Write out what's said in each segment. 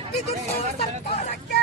ಬಿಟ್ಟಿದ್ದೀರಿ ಸರ್ಕಾರಕ್ಕೆ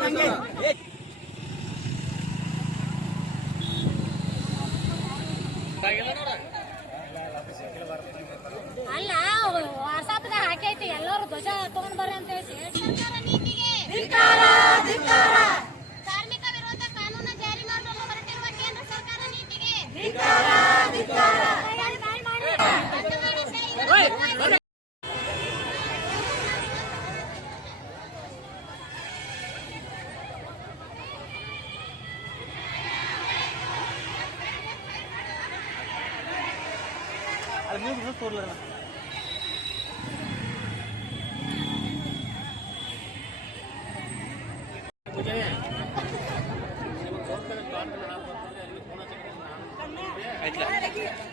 ಅಲ್ಲ ವಾಟ್ಸಪ್ದಾಗ ಹಾಕೈತಿ ಎಲ್ಲರೂ ಧ್ವಜ ತಗೊಂಡ್ ಬರ್ರಿ ಅಂತ ಹೇಳಿ ಅಲ್ಲಿ ಮೂರು ತೋರ್ಲಣ್ಣ ಆಯ್ತಾ